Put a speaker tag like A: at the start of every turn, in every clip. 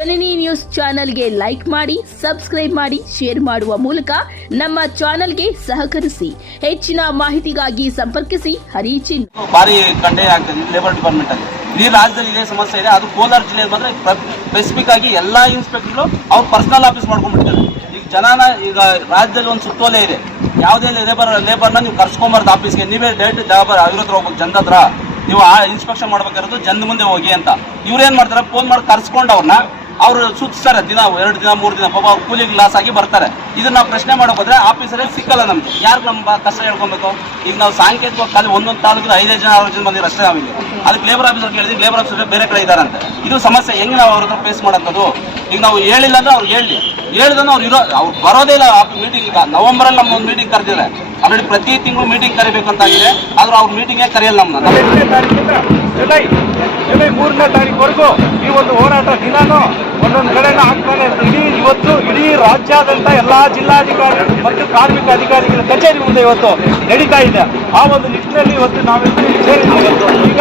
A: ಜನನಿ news ಚಾನೆಲ್ಗೆ like ಮಾಡಿ, subscribe ಮಾಡಿ, ಶೇರ್ ಮಾಡುವ ಮೂಲಕ ನಮ್ಮ ಚಾನೆಲ್ಗೆ ಸಹಕರಿಸಿ. ಹೆಚ್ಚಿನ ಮಾಹಿತಿಗಾಗಿ ಸಂಪರ್ಕಿಸಿ. ಹರಿಚಿನ್.
B: ಭಾರಿ ಕಂಡೆ ಆಗ್ತದೆ ಲೇಬರ್ ಡಿಪಾರ್ಟ್ಮೆಂಟ್ ಅಲ್ಲಿ. ಇಡೀ ರಾಜ್ಯದಲ್ಲಿ ಇದೇ ಸಮಸ್ಯೆ ಇದೆ. ಅದು ಕೋಲಾರ ಜಿಲ್ಲೆ ಬಂದ್ರೆ ಸ್ಪೆಸಿಫಿಕ್ ಆಗಿ ಎಲ್ಲಾ ಇನ್ಸ್ಪೆಕ್ಟರ್ಗಳು ಅವ್ರು ಪರ್ಸನಲ್ ಆಫೀಸ್ ಮಾಡ್ಕೊಂಡ್ಬಿಟ್ಟಿದ್ದಾರೆ. ಈಗ ಜನನ, ಈಗ ರಾಜ್ಯದಲ್ಲಿ ಒಂದು ಸುತ್ತೋಲೆ ಇದೆ. ಯಾವುದೇ ಲೇಬರ್ ಲೇಬರ್ನ ನೀವು ಕರ್ಸ್ಕೊಂಬಾರ್ದು ಆಫೀಸ್ಗೆ ನೀವೇ ಡೈರೆಕ್ಟ್ ಲೇಬರ್ ಅವ್ರ ಹೋಗ್ಬೇಕು ಜನದ ಹತ್ರ. ನೀವು ಆ ಇನ್ಸ್ಪೆಕ್ಷನ್ ಮಾಡ್ಬೇಕಾಗಿರೋದು ಜನ ಮುಂದೆ ಹೋಗಿ ಅಂತ. ಇವ್ರು ಏನ್ ಮಾಡ್ತಾರೆ? ಫೋನ್ ಮಾಡಿ ಕರ್ಸ್ಕೊಂಡು ಅವ್ರನ್ನ ಅವ್ರು ಸುತ್ತಿಸ್ತಾರೆ ದಿನ ಎರಡು ದಿನ, ಮೂರು ದಿನ, ಪಾಪ ಅವ್ರು ಕೂಲಿಗೆ ಲಾಸ್ ಆಗಿ ಬರ್ತಾರೆ. ಇದನ್ನ ನಾವು ಪ್ರಶ್ನೆ ಮಾಡೋಕೋದ್ರೆ ಆಫೀಸರ್ ಸಿಕ್ಕಲ್ಲ ನಮ್ಗೆ. ಯಾರು ನಮ್ಮ ಕಷ್ಟ ಹೇಳ್ಕೊಬೇಕು? ಈಗ ನಾವು ಸಾಂಕೇತಿಕವಾಗಿ ಖಾಲಿ ಒಂದೊಂದು ತಾಲೂಕಿನ ಐದೈದು ಜನ, ಆರು ಜನ ಬಂದಿರೋ ಅಷ್ಟೇ ನಾವಿಲ್ಲಿ. ಅದಕ್ಕೆ ಲೇಬರ್ ಆಫೀಸರ್ ಕೇಳಿದ್ವಿ ಲೇಬರ್ ಆಫೀಸರ್ ಬೇರೆ ಕಡೆ ಇದಾರಂತೆ ಇದು ಸಮಸ್ಯೆ, ಹೆಂಗೆ ನಾವು ಅವ್ರ ಫೇಸ್ ಮಾಡೋದು ಈಗ ನಾವು ಹೇಳಿಲ್ಲ ಅಂದ್ರೆ ಅವ್ರು ಹೇಳಿ. ಹೇಳಿದ್ರೆ ಅವ್ರು ಇರೋ ಅವ್ರು ಬರೋದೇ ಇಲ್ಲ, ಆ ಮೀಟಿಂಗ್ ಈಗ. ನವೆಂಬರಲ್ಲಿ ನಮ್ಮ ಒಂದು ಮೀಟಿಂಗ್ ಕರೆದಿದ್ದಾರೆ. ಆಲ್ರೆಡಿ ಪ್ರತಿ ತಿಂಗಳು ಮೀಟಿಂಗ್ ಕರಿಬೇಕು ಅಂತ ಆಗಿದೆ. ಆದ್ರೆ ಅವ್ರ ಮೀಟಿಂಗೇ ಕರೆಯಲ್ಲ
C: ನಮ್ಮ ಜುಲೈ ಜುಲೈ ಮೂರನೇ ತಾರೀಕುವರೆಗೂ ಈ ಒಂದು ಹೋರಾಟ ದಿನಾನು ಒಂದೊಂದು ಕಡೆನ ಹಾಕ್ತಾನೆ. ಇಡೀ ಇವತ್ತು ಇಡೀ ರಾಜ್ಯಾದ್ಯಂತ ಎಲ್ಲಾ ಜಿಲ್ಲಾಧಿಕಾರಿ ಮತ್ತು ಕಾರ್ಮಿಕ ಅಧಿಕಾರಿಗಳ ಕಚೇರಿ ಮುಂದೆ ಇವತ್ತು ನಡೀತಾ ಇದೆ. ಆ ಒಂದು ನಿಟ್ಟಿನಲ್ಲಿ ಇವತ್ತು ನಾವೆಲ್ಲರೂ ಸೇರಿದ್ದೀವಿ ಇವತ್ತು. ಈಗ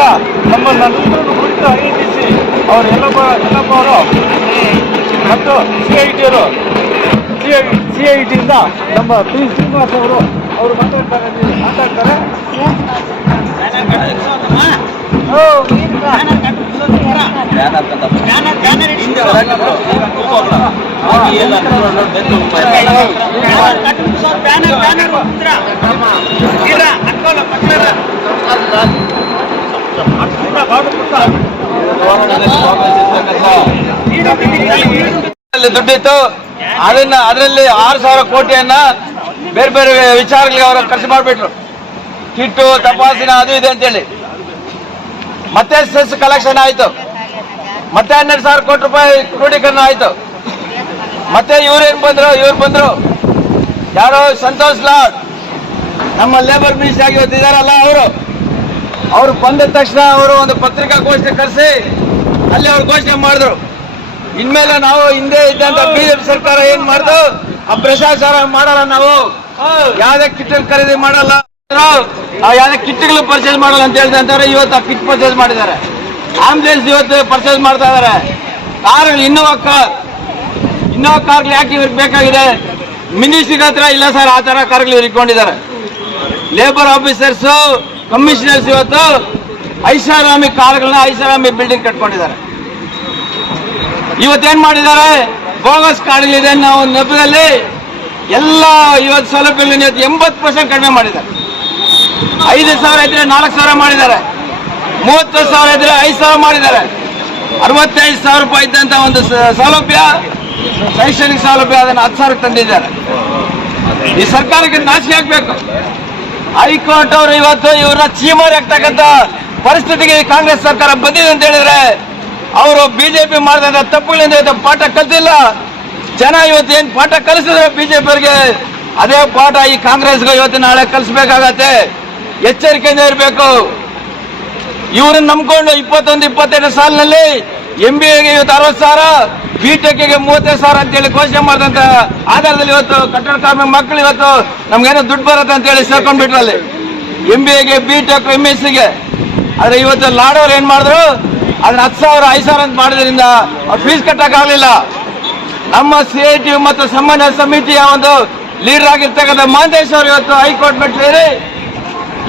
C: ನಮ್ಮನ್ನೆಲ್ಲರೂ ಕುರಿತು ಐದಿಸಿ ಅವರು ಎಲ್ಲಪ್ಪ ಎಲ್ಲಪ್ಪ ಅವರು ಮತ್ತು ಸಿ ಐ ಟಿ ಅವರು ಸಿ ಐ ಸಿ ಐ ಟಿಯಿಂದ ನಮ್ಮ ಪಿ ಶ್ರೀನಿವಾಸ್ ಅವರು ಅವರು ಮಾತಾಡ್ತಾರೆ ಮಾತಾಡ್ತಾರೆ. ಓ,
D: ದುಡ್ಡಿತ್ತು. ಅದನ್ನ ಅದರಲ್ಲಿ ಆರು ಸಾವಿರ ಕೋಟಿಯನ್ನ ಬೇರೆ ಬೇರೆ ವಿಚಾರಗಳಿಗೆ ಅವರು ಖರ್ಚು ಮಾಡಿಬಿಟ್ರು. ಕಿಟ್ಟು ತಪಾಸಣೆ ಅದು ಇದೆ ಅಂತೇಳಿ. ಮತ್ತೆ ಸೆಸ್ ಕಲೆಕ್ಷನ್ ಆಯ್ತು. ಮತ್ತೆ ಹನ್ನೆರಡು ಸಾವಿರ ಕೋಟಿ ರೂಪಾಯಿ ಕ್ರೋಢೀಕರಣ ಆಯ್ತು. ಮತ್ತೆ ಇವ್ರೇನ್ ಬಂದ್ರು, ಇವ್ರು ಬಂದ್ರು. ಯಾರೋ ಸಂತೋಷ್ ಲಾಡ್. ನಮ್ಮ ಲೇಬರ್ ಮಿನಿಸ್ಟರ್ ಆಗಿ ಇವತ್ತಿದಾರಲ್ಲ ಅವರು. ಅವ್ರು ಬಂದ ತಕ್ಷಣ ಅವರು ಒಂದು ಪತ್ರಿಕಾಗೋಷ್ಠಿ ಕರೆಸಿ, ಅಲ್ಲಿ ಅವ್ರು ಘೋಷಣೆ ಮಾಡಿದ್ರು. ಇನ್ಮೇಲೆ ನಾವು ಹಿಂದೆ ಇದ್ದಂತ ಬಿಜೆಪಿ ಸರ್ಕಾರ ಏನ್ ಮಾಡ್ದು? ಆ ಭ್ರಷ್ಟಾಚಾರ ಮಾಡಲ್ಲ ನಾವು. ಯಾವ್ದೇ ಕಿಟ್ ಖರೀದಿ ಮಾಡಲ್ಲ. ಯಾವ್ದೇ ಕಿಟ್ಗಳು ಪರ್ಚೇಸ್ ಮಾಡಲ್ಲ ಅಂತ ಹೇಳ್ದಂತಾರೆ ಇವತ್ತು ಆ ಕಿಟ್ ಪರ್ಚೇಸ್ ಮಾಡಿದ್ದಾರೆ. ಆಂಬುಲೆನ್ಸ್ ಇವತ್ತು ಪರ್ಚೇಸ್ ಮಾಡ್ತಾ ಇದ್ದಾರೆ. ಕಾರ್ಗಳು ಇನ್ನೋವಾ ಕಾರ್, ಇನ್ನೋವಾ ಕಾರ್ಗಳು ಯಾಕೆ ಇವ್ರಿಗೆ ಬೇಕಾಗಿದೆ? ಮಿನಿಸ್ಟ್ರಿಗೆ ಹತ್ರ ಇಲ್ಲ ಸರ್, ಆ ಥರ ಕಾರ್ಗಳು ಇವ್ರು ಇಟ್ಕೊಂಡಿದ್ದಾರೆ. ಲೇಬರ್ ಆಫೀಸರ್ಸ್ ಕಮಿಷನರ್ಸ್ ಇವತ್ತು ಐಷಾರಾಮಿ ಕಾರ್ಗಳನ್ನ ಐಷಾರಾಮಿ ಬಿಲ್ಡಿಂಗ್ ಕಟ್ಕೊಂಡಿದ್ದಾರೆ. ಇವತ್ತೇನ್ ಮಾಡಿದ್ದಾರೆ? ಬೋಗಸ್ ಕಾರ್ಡ್ಗಳಿದೆ ನಾವು ನೆಪದಲ್ಲಿ. ಎಲ್ಲ ಇವತ್ತು ಸೌಲಭ್ಯಗಳನ್ನ ಎಂಬತ್ತು ಪರ್ಸೆಂಟ್ ಕಡಿಮೆ ಮಾಡಿದ್ದಾರೆ. ಐದು ಸಾವಿರ ಇದ್ರೆ ನಾಲ್ಕು ಸಾವಿರ ಮಾಡಿದ್ದಾರೆ. ಮೂವತ್ತು ಸಾವಿರ ಇದ್ರೆ ಐದು ಸಾವಿರ ಮಾಡಿದ್ದಾರೆ. ಅರವತ್ತೈದು ಸಾವಿರ ರೂಪಾಯಿ ಇದ್ದಂತ ಒಂದು ಸೌಲಭ್ಯ, ಶೈಕ್ಷಣಿಕ ಸೌಲಭ್ಯ ಅದನ್ನು ಹತ್ತು ಸಾವಿರಕ್ಕೆ ತಂದಿದ್ದಾರೆ. ಈ ಸರ್ಕಾರಕ್ಕೆ ನಾಶಿ ಆಗ್ಬೇಕು. ಹೈಕೋರ್ಟ್ ಅವರು ಇವತ್ತು ಇವರ ಚೀಮಾರಿ ಆಗ್ತಕ್ಕಂಥ ಪರಿಸ್ಥಿತಿಗೆ ಕಾಂಗ್ರೆಸ್ ಸರ್ಕಾರ ಬಂದಿದೆ ಅಂತ ಹೇಳಿದ್ರೆ, ಅವರು ಬಿಜೆಪಿ ಮಾಡಿದ ತಪ್ಪುಗಳಿಂದ ಪಾಠ ಕಲ್ತಿಲ್ಲ. ಜನ ಇವತ್ತು ಏನ್ ಪಾಠ ಕಲಿಸಿದ್ರೆ ಬಿಜೆಪಿಯವರಿಗೆ ಅದೇ ಪಾಠ ಈ ಕಾಂಗ್ರೆಸ್ಗೆ ಇವತ್ತು ನಾಳೆ ಕಲಿಸ್ಬೇಕಾಗತ್ತೆ. ಎಚ್ಚರಿಕೆಯಿಂದ ಇರಬೇಕು. ಇವ್ರನ್ನ ನಂಬ್ಕೊಂಡು ಇಪ್ಪತ್ತೊಂದು, ಇಪ್ಪತ್ತೆರಡು ಸಾಲಿನಲ್ಲಿ ಎಂ ಬಿ ಎಗೆ ಇವತ್ತು ಅರವತ್ತು ಸಾವಿರ ಬಿ ಟೆಕ್ಗೆ ಮೂವತ್ತೈದು ಸಾವಿರ ಅಂತೇಳಿ ಘೋಷಣೆ ಮಾಡಿದಂತ ಆಧಾರದಲ್ಲಿ ಇವತ್ತು ಕಟ್ಟಡ ಕಾರ್ಮಿಕ ಮಕ್ಕಳು ಇವತ್ತು ನಮ್ಗೇನೋ ದುಡ್ಡು ಬರುತ್ತೆ ಅಂತೇಳಿ ಸೇರ್ಕೊಂಡ್ಬಿಟ್ರು ಅಲ್ಲಿ ಎಂ ಬಿ ಎಗೆ ಬಿ ಟೆಕ್ ಎಂ ಎಸ್ ಸಿಗೆ ಆದ್ರೆ ಇವತ್ತು ಲಾಡೋರು ಏನ್ ಮಾಡಿದ್ರು? ಅದನ್ನ ಹತ್ತು ಸಾವಿರ, ಐದು ಸಾವಿರ ಅಂತ ಮಾಡಿದ್ರಿಂದ ಫೀಸ್ ಕಟ್ಟಕ್ಕಾಗಲಿಲ್ಲ ನಮ್ಮ ಸಿ ಐ ಟಿ ಮತ್ತು ಸಮನ್ವಯ ಸಮಿತಿಯ ಒಂದು ಲೀಡರ್ ಆಗಿರ್ತಕ್ಕಂಥ ಮಹಂತೇಶ್ ಅವರು ಇವತ್ತು ಹೈಕೋರ್ಟ್ ಮೆಟ್ಲೇರಿ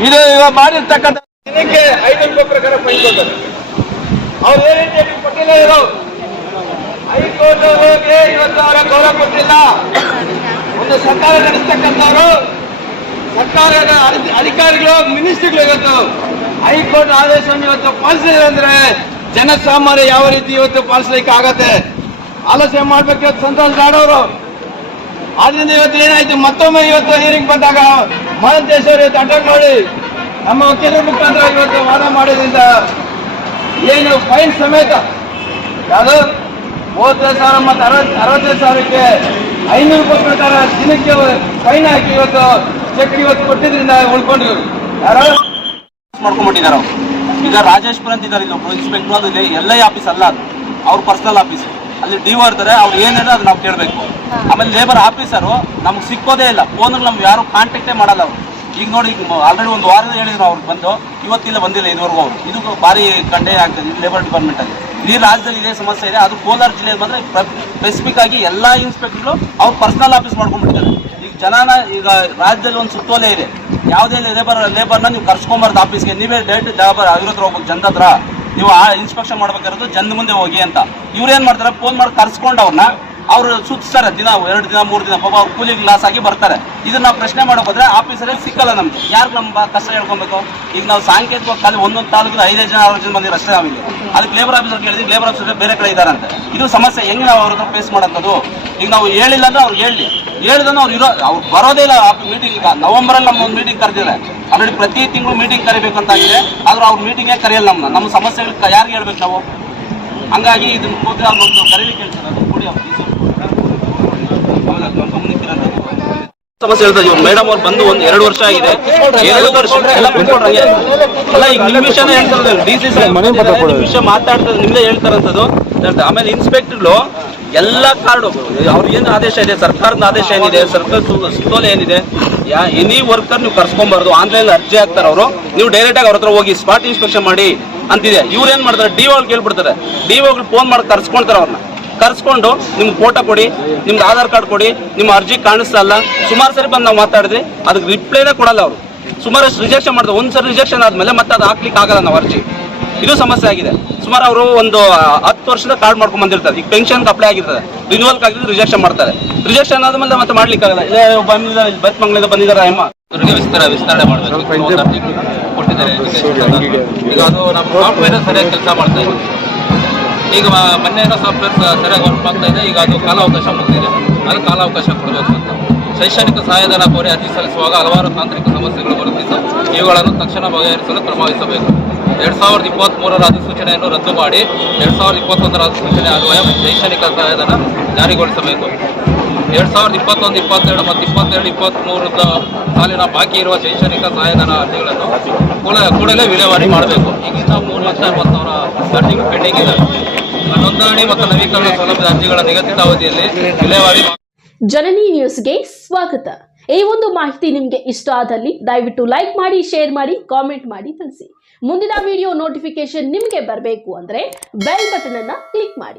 D: ಇದು ಇವಾಗ ಮಾಡಿರ್ತಕ್ಕಂಥ ದಿನಕ್ಕೆ ಐದು ರೂಪಾಯಿ ಪ್ರಕಾರ ಫೈನ್ ಕೊಡ್ತಾರೆ. ಅವ್ರು ಏನ್ ರೀತಿ ಕೊಟ್ಟಿಲ್ಲ ಇರೋ ಹೈಕೋರ್ಟ್ ಅವರಿಗೆ ಇವತ್ತು ಅವರ ಗೌರವ ಕೊಟ್ಟಿಲ್ಲ. ಒಂದು ಸರ್ಕಾರ ನಡೆಸ್ತಕ್ಕಂಥವ್ರು, ಸರ್ಕಾರದ ಅಧಿ- ಅಧಿಕಾರಿಗಳು, ಮಿನಿಸ್ಟ್ರಿಗಳು ಇವತ್ತು ಹೈಕೋರ್ಟ್ ಆದೇಶವನ್ನು ಇವತ್ತು ಪಾಲಿಸಿದ್ರೆ ಅಂದ್ರೆ ಜನಸಾಮಾನ್ಯ ಯಾವ ರೀತಿ ಇವತ್ತು ಪಾಲಿಸ್ಲಿಕ್ಕೆ ಆಗತ್ತೆ ಆಲೋಚನೆ ಮಾಡ್ಬೇಕು ಇವತ್ತು ಸಂತೋಷ್ ಆಡೋರು ಆದ್ರಿಂದ ಇವತ್ತು ಏನಾಯ್ತು? ಮತ್ತೊಮ್ಮೆ ಇವತ್ತು ಹಿಯರಿಂಗ್ ಬಂದಾಗ ಮಹಂತೇಶ್ವರ ಇವತ್ತು ಅಟೆಂಡ್ ಮಾಡಿ ನಮ್ಮ ವಕೀಲರ ಮುಖಾಂತರ ಇವತ್ತು ವಾದ ಮಾಡೋದ್ರಿಂದ ಏನು ಫೈನ್ ಸಮೇತ ಯಾವುದು? ಮೂವತ್ತೈದು ಸಾವಿರ ಮತ್ತು ಅರವತ್ತು ಅರವತ್ತೈದು ಸಾವಿರಕ್ಕೆ ಐನೂರು ರೂಪಾಯಿ ಪ್ರಕಾರ ದಿನಕ್ಕೆ ಫೈನ್ ಹಾಕಿ ಇವತ್ತು ಚೆಕ್ ಇವತ್ತು ಕೊಟ್ಟಿದ್ರಿಂದ ಉಳ್ಕೊಂಡಿರು. ಯಾರು?
B: ಮಾಡ್ಕೊಂಡ್ಬಿಟ್ಟಿದ್ದಾರೆ ಅವ್ರು. ಈಗ ರಾಜೇಶ್ವರ ಅಂತ ಇದ್ದಾರೆ ಇಲ್ಲಿ ಒಬ್ಬರು ಇನ್ಸ್ಪೆಕ್ಟರ್ ಅದು ಇದೆ. ಎಲ್ ಐ ಆಫೀಸ್ ಅಲ್ಲ ಅದು. ಅವ್ರ ಪರ್ಸನಲ್ ಆಫೀಸ್ ಅಲ್ಲಿ ಡಿ ಇರ್ತಾರೆ ಅವ್ರು ಏನಿದೆ ಅದು ನಾವು ಕೇಳಬೇಕು. ಆಮೇಲೆ ಲೇಬರ್ ಆಫೀಸರು ನಮ್ಗೆ ಸಿಕ್ಕೋದೇ ಇಲ್ಲ. ಫೋನಲ್ಲಿ ನಮ್ಗೆ ಯಾರು ಕಾಂಟ್ಯಾಕ್ಟೇ ಮಾಡಲ್ಲ ಅವರು. ಈಗ ನೋಡಿ, ಈಗ ಆಲ್ರೆಡಿ ಒಂದು ವಾರದ ಹೇಳಿದ್ರು ಅವ್ರು ಬಂದು ಇವತ್ತಿಲ್ಲ ಬಂದಿಲ್ಲ ಇದುವರೆಗೂ ಅವರು. ಇದು ಭಾರಿ ಕಂಡೆ ಆಗ್ತದೆ ಲೇಬರ್ ಡಿಪಾರ್ಟ್ಮೆಂಟ್ ಅಲ್ಲಿ. ಇಡೀ ರಾಜ್ಯದಲ್ಲಿ ಇದೇ ಸಮಸ್ಯೆ ಇದೆ, ಅದು ಕೋಲಾರ ಜಿಲ್ಲೆ ಮಾತ್ರ ಸ್ಪೆಸಿಫಿಕ್ ಆಗಿ ಎಲ್ಲಾ ಇನ್ಸ್ಪೆಕ್ಟರ್ಗಳು ಅವ್ರು ಪರ್ಸನಲ್ ಆಫೀಸ್ ಮಾಡ್ಕೊಂಡ್ಬಿಟ್ಟಿದ್ದಾರೆ ಈಗ ಜನನ, ಈಗ ರಾಜ್ಯದಲ್ಲಿ ಒಂದು ಸುತ್ತೋಲೆ ಇದೆ. ಯಾವುದೇ ಲೇಬರ್ ಲೇಬರ್ನ ನೀವು ಕರ್ಸ್ಕೊಂಬಾರ್ದು ಆಫೀಸ್ಗೆ ನೀವೇ ಡೈರೆಕ್ಟ್ ಜಾಬರ್ ಇವ್ರ ಹತ್ರ ಹೋಗ್ಬೇಕು ಜನದ ಹತ್ರ. ನೀವು ಆ ಇನ್ಸ್ಪೆಕ್ಷನ್ ಮಾಡ್ಬೇಕಾಗಿರೋದು ಜನ ಮುಂದೆ ಹೋಗಿ ಅಂತ. ಇವ್ರು ಏನು ಮಾಡ್ತಾರೆ? ಫೋನ್ ಮಾಡಿ ಕರ್ಸ್ಕೊಂಡು ಅವ್ರನ್ನ ಅವ್ರು ಸೂಚಿಸ್ತಾರೆ, ದಿನ, ಎರಡು ದಿನ, ಮೂರು ದಿನ, ಪಾಪ ಅವ್ರು ಕೂಲಿಗೆ ಲಾಸ್ ಆಗಿ ಬರ್ತಾರೆ. ಇದನ್ನ ನಾವು ಪ್ರಶ್ನೆ ಮಾಡೋಕೋದ್ರೆ ಆಫೀಸರೇ ಸಿಕ್ಕಲ್ಲ ನಮ್ಗೆ. ಯಾರು ನಮ್ಮ ಕಷ್ಟ ಹೇಳ್ಕೊಬೇಕು? ಈಗ ನಾವು ಸಾಂಕೇತಿಕ ಖಾಲಿ ಒಂದೊಂದು ತಾಲೂಕಿನ ಐದೈದು ಜನ, ಆರು ಜನ ಬಂದಿರೋ ಅಷ್ಟೇ ಆಗಿದೆ ಅದಕ್ಕೆ ಲೇಬರ್ ಆಫೀಸರ್ ಕೇಳಿದ್ವಿ ಲೇಬರ್ ಆಫೀಸರ್ ಬೇರೆ ಕಡೆ ಇದಾರಂತೆ ಇದು ಸಮಸ್ಯೆ, ಹೆಂಗೆ ನಾವು ಅವ್ರ ಫೇಸ್ ಮಾಡೋದು ಈಗ ನಾವು ಹೇಳಿಲ್ಲ ಅಂದ್ರೆ ಅವ್ರು ಹೇಳಿ. ಹೇಳಿದ್ರೆ ಅವ್ರು ಇರೋ ಅವ್ರು ಬರೋದೇ ಇಲ್ಲ ಮೀಟಿಂಗ್ ಈಗ. ನವೆಂಬರಲ್ಲಿ ನಮ್ಮ ಒಂದು ಮೀಟಿಂಗ್ ಕರೆದಿದ್ದಾರೆ. ಆಲ್ರೆಡಿ ಪ್ರತಿ ತಿಂಗಳು ಮೀಟಿಂಗ್ ಕರಿಬೇಕಂತಾಗಿದೆ ಆದ್ರೆ ಅವ್ರ ಮೀಟಿಂಗೇ ಕರೆಯಲ್ಲ ನಮ್ಮನ್ನ ನಮ್ಮ ಸಮಸ್ಯೆಗಳು ಯಾರಿಗೆ ಹೇಳ್ಬೇಕು ನಾವು? ಹಂಗಾಗಿ ಇದನ್ನ ಕೂತು ಅವ್ರನ್ನೊಂದು ಕರೀಲಿಕ್ಕೆ ಹೇಳ್ತಾರೆ ಅದು ಕೂಡಿ ಅವ್ರು. ಸಮಸ್ಯೆ ಹೇಳ್ತಾ ಇವ್ರು ಮೇಡಮ್ ಅವ್ರು ಬಂದು ಒಂದು ಎರಡು ವರ್ಷ ಆಗಿದೆ. ಎರಡು ವರ್ಷ? ಎಲ್ಲ ಕುತ್ಕೊಂಡ್ರೆ ಅಲ್ಲ ಈಗ ನಿಮ್ಮ ವಿಷಯನೇ ಹೇಳ್ತಾರೆ ಡಿ ಸಿ ವಿಷಯ ಮಾತಾಡ್ತಾರೆ ನಿಮ್ದೇ ಹೇಳ್ತಾರಂತದ್ದು. ಹೇಳ್ತಾರೆ. ಆಮೇಲೆ ಇನ್ಸ್ಪೆಕ್ಟರ್ಗಳು ಎಲ್ಲ ಕಾರ್ಡು. ಅವ್ರ ಏನು ಆದೇಶ ಇದೆ? ಸರ್ಕಾರದ ಆದೇಶ ಏನಿದೆ? ಸರ್ಕಾರ ಸುತ್ತೋಲೆ ಏನಿದೆ? ಯಾ ಎನಿ ವರ್ಕರ್ ನೀವು ಕರ್ಸ್ಕೊಂಬಾರ್ದು. ಆನ್ಲೈನ್ ಅರ್ಜಿ ಹಾಕ್ತಾರೆ ಅವರು. ನೀವು ಡೈರೆಕ್ಟ್ ಆಗಿ ಅವ್ರ ಹತ್ರ ಹೋಗಿ ಸ್ಪಾಟ್ ಇನ್ಸ್ಪೆಕ್ಷನ್ ಮಾಡಿ ಅಂತಿದೆ. ಇವ್ರು ಏನ್ ಮಾಡ್ತಾರೆ? ಡಿ ಓ ಕೇಳ್ಬಿಡ್ತಾರೆ. ಡಿ ಓಗಳು ಫೋನ್ ಮಾಡಿ ಕರ್ಸ್ಕೊಂತಾರೆ ಅವ್ರನ್ನ. ಕರ್ಸ್ಕೊಂಡು ನಿಮ್ಗೆ ಫೋಟೋ ಕೊಡಿ ನಿಮ್ದು ಆಧಾರ್ ಕಾರ್ಡ್ ಕೊಡಿ ನಿಮ್ಮ ಅರ್ಜಿ ಕಾಣಿಸ್ತಾ ಇಲ್ಲ. ಸುಮಾರು ಸರಿ ಬಂದು ನಾವು ಮಾತಾಡಿದ್ವಿ ಅದಕ್ಕೆ ರಿಪ್ಲೈನೇ ಕೊಡಲ್ಲ ಅವರು. ಸುಮಾರು ರಿಜೆಕ್ಷನ್ ಮಾಡಿದ್ರು. ಒಂದು ಸರಿ ರಿಜೆಕ್ಷನ್ ಆದ್ಮೇಲೆ ಮತ್ತೆ ಅದು ಹಾಕ್ಲಿಕ್ಕೆ ಆಗಲ್ಲ ನಾವು ಅರ್ಜಿ. ಇದು ಸಮಸ್ಯೆ ಆಗಿದೆ. ಸುಮಾರು ಅವರು ಒಂದು ಹತ್ತು ವರ್ಷದ ಕಾರ್ಡ್ ಮಾಡ್ಕೊಂಡ್ ಬಂದಿರ್ತಾರೆ. ಈಗ ಪೆನ್ಷನ್ ಅಪ್ಲೈ ಆಗಿರ್ತದೆ. ರಿನ್ಯೂವಲ್ ಆಗಿದ್ರೆ ರಿಜೆಕ್ಷನ್ ಮಾಡ್ತಾರೆ. ರಿಜೆಕ್ಷನ್ ಆದ್ಮೇಲೆ ಮತ್ತೆ ಮಾಡ್ಲಿಕ್ಕೆ ಆಗಲ್ಲ. ಇಲ್ಲೇ ಬಂದಿಲ್ಲ ಬಸ್ ಮಂಗಳಿಂದ ಬಂದಿದ್ದಾರೆ ಅಮ್ಮ.
E: ಅವರಿಗೆ ವಿಸ್ತಾರ ವಿಸ್ತರಣೆ ಮಾಡಬೇಕು. ಕೊಟ್ಟಿದ್ದಾರೆ. ಈಗ ಅದು ನಮ್ಮ ಸಾಫ್ಟ್ವೇರ್ ಸರಿಯಾಗಿ ಕೆಲಸ ಮಾಡ್ತಾ ಇದೆ. ಈಗ ಮೊನ್ನೆ ಏನೋ ಸಾಫ್ಟ್ವೇರ್ ಸರಿಯಾಗಿ ವರ್ಕ್ ಆಗ್ತಾ ಇದೆ. ಈಗ ಅದು ಕಾಲಾವಕಾಶ ಮುಗಿದಿದೆ. ಅದು ಕಾಲಾವಕಾಶ ಕೊಡಬೇಕು ಅಂತ. ಶೈಕ್ಷಣಿಕ ಸಹಾಯಧನ ಕೋರಿ ಅರ್ಜಿ ಸಲ್ಲಿಸುವಾಗ ಹಲವಾರು ತಾಂತ್ರಿಕ ಸಮಸ್ಯೆಗಳು ಬರುತ್ತಿದ್ದು, ಇವುಗಳನ್ನು ತಕ್ಷಣ ಬಗೆಹರಿಸಲು ಕ್ರಮ ವಹಿಸಬೇಕು ಎರಡು ಸಾವಿರದ ಇಪ್ಪತ್ತ್ ಮೂರರ ಅಧಿಸೂಚನೆಯನ್ನು ರದ್ದು ಮಾಡಿ, ಎರಡು ಸಾವಿರದ ಇಪ್ಪತ್ತೊಂದರ ಅಧಿಸೂಚನೆ ಅನ್ವಯ ಶೈಕ್ಷಣಿಕ ಸಹಾಯಧನ ಜಾರಿಗೊಳಿಸಬೇಕು. ಎರಡು ಸಾವಿರದ ಇಪ್ಪತ್ತೊಂದು, ಇಪ್ಪತ್ತೆರಡು ಮತ್ತು ಇಪ್ಪತ್ತೆರಡು ಇಪ್ಪತ್ತ್ಮೂರದ ಸಾಲಿನ ಬಾಕಿ ಇರುವ ಶೈಕ್ಷಣಿಕ ಸಹಾಯಧನ ಅರ್ಜಿಗಳನ್ನು ಕೂಡಲೇ ಕೂಡಲೇ ವಿಲೇವಾರಿ ಮಾಡಬೇಕು. ಈಗಿಂದ ಮೂರು ಲಕ್ಷ ಎಂಬತ್ತು ಸಾವಿರ ಅರ್ಜಿಗಳು ಪೆಂಡಿಂಗ್ ಇದೆ. ನೋಂದಣಿ ಮತ್ತು ನವೀಕರಣ ಸೌಲಭ್ಯದ ಅರ್ಜಿಗಳ ನಿಗದಿತ ಅವಧಿಯಲ್ಲಿ ವಿಲೇವಾರಿ
A: ಜನನಿ ನ್ಯೂಸ್ಗೆ ಸ್ವಾಗತ. ಈ ಒಂದು ಮಾಹಿತಿ ನಿಮಗೆ ಇಷ್ಟ ಆದಲ್ಲಿ ದಯವಿಟ್ಟು ಲೈಕ್ ಮಾಡಿ, ಶೇರ್ ಮಾಡಿ, ಕಾಮೆಂಟ್ ಮಾಡಿ ತಿಳಿಸಿ. ಮುಂದಿನ ವಿಡಿಯೋ ನೋಟಿಫಿಕೇಶನ್ ನಿಮಗೆ ಬರಬೇಕು ಅಂದ್ರೆ ಬೆಲ್ ಬಟನ್ ಅನ್ನು ಕ್ಲಿಕ್ ಮಾಡಿ.